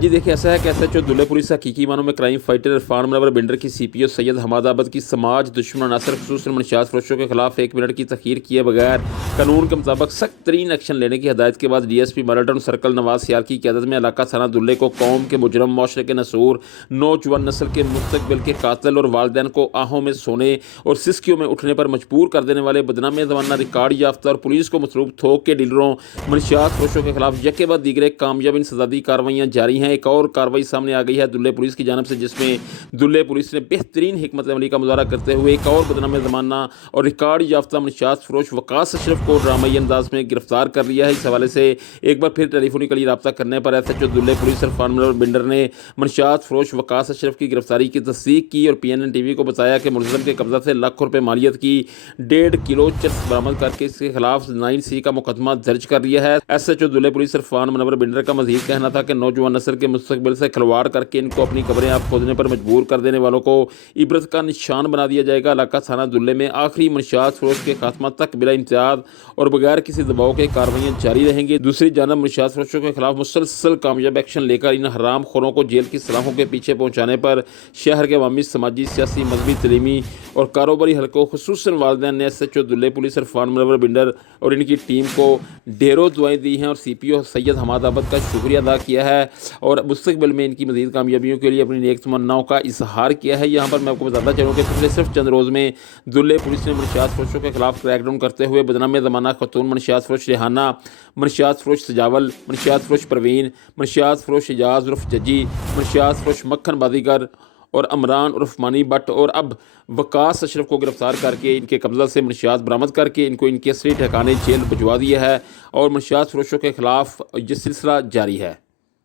जी देखिए, ऐसा है कि एसएचओ दुल्हेपुरी से हकीकी मानों में क्राइम फाइटर इरफान मुनव्वर बिंडर की सीपीओ सैयद हमादाबाद की समाज दुश्मन अनासर खुसूसन मनशियात फरोशों के खिलाफ 1 मिनट की तखीर किए बगैर कानून के मुताबिक सख्त तरीन एक्शन लेने की हदायत के बाद डीएसपी माराटन सर्कल नवाज सियार की क़यादत में इलाका थाना दुल्हे को कौम के मुजरम माशरे के नसूर नौजवान नस्ल के मुस्तकबिल के कातिल और वालदैन को आहों में सोने और सिस्कियों में उठने पर मजबूर कर देने वाले बदनाम ज़माना रिकॉर्ड याफ्ता और पुलिस को मसरूफ थोक के डीलरों मनशियात फरोशों के खिलाफ यके बाद दीगरे कामयाब इंसदादी कार्रवाइयाँ जारी हैं। एक और कार्रवाई सामने आ गई है दुल्हे पुलिस की जानब से, जिसमें दुल्हे पुलिस ने बेहतरीन हिकमत अमली का मुजाहरा करते हुए एक और बदनाम ज़माना और रिकॉर्ड याफ्ता मनशियात फरोश वकास अशरफ को ड्रामाई अंदाज में गिरफ्तार कर लिया है। इस हवाले से एक बार फिर टेलीफोनिकली रब्ता करने पर एसएचओ दुल्हे पुलिस इरफान मुनव्वर बिंडर ने मनशियात फरोश वकास अशरफ की गिरफ्तारी की तस्दीक की और पीएनएन टीवी को बताया कि मुलज़िम के कब्जा से लाखों रुपये मालियत की 1.5 किलो चरस बरामद करके इसके खिलाफ 9C का मुकदमा दर्ज कर लिया है। एसएचओ दुल्हे पुलिस इरफान मुनव्वर बिंडर का मजीद कहना था कि नौजवान नस्ल के मुस्तकबिल से खिलवाड़ करके इनको अपनी कब्रें आप खोदने पर मजबूर कर देने वालों को इबरत का निशान बना दिया जाएगा। इलाका थाना दुल्हे में आखिरी मनशियात फरोश के खात्मा तक बिला इम्तियाज और बगैर किसी दबाव के कार्रवाइयाँ जारी रहेंगी। दूसरी जानब मनशियात फरोशों के खिलाफ मुसलसल कामयाब एक्शन लेकर इन हराम खोरों को जेल की सलाखों के पीछे पहुँचाने पर शहर के अवामी समाजी सियासी मजहबी तलीमी और कारोबारी हल्कों खुसूसन वालिदैन ने एसएचओ दुल्हे पुलिस इरफान मुनव्वर बिंडर और इनकी टीम को ढेरों दुआएं दी हैं और सीपीओ सैयद हमादाबाद का शुक्रिया अदा किया है और मुस्तकबिल में इनकी मज़ीद कामयाबियों के लिए अपनी नेक तमन्नाओं का इजहार किया है। यहाँ पर मैं आपको बताता चलूँ कि पिछले सिर्फ चंद रोज़ में दुल्हे पुलिस ने मनशियात फरोशों के खिलाफ क्रैकडाउन करते हुए बदनाम ज़माना खतून मनशियात फरोश रेहाना, मनशियात फरोश सजावल, मनशियात फरोश परवीन, मनशियात फरोश एजाज उर्फ जजी, मनशियात फरोश मक्खन बादीगर और अमरान उर्फ मानी भट्ट और अब वकास अशरफ को गिरफ्तार करके इनके कब्जा से मनशियात बरामद करके इनको इनके असली ठिकाने जेल भिजवा दिया है और मनशियात फरोशों के खिलाफ ये सिलसिला जारी है।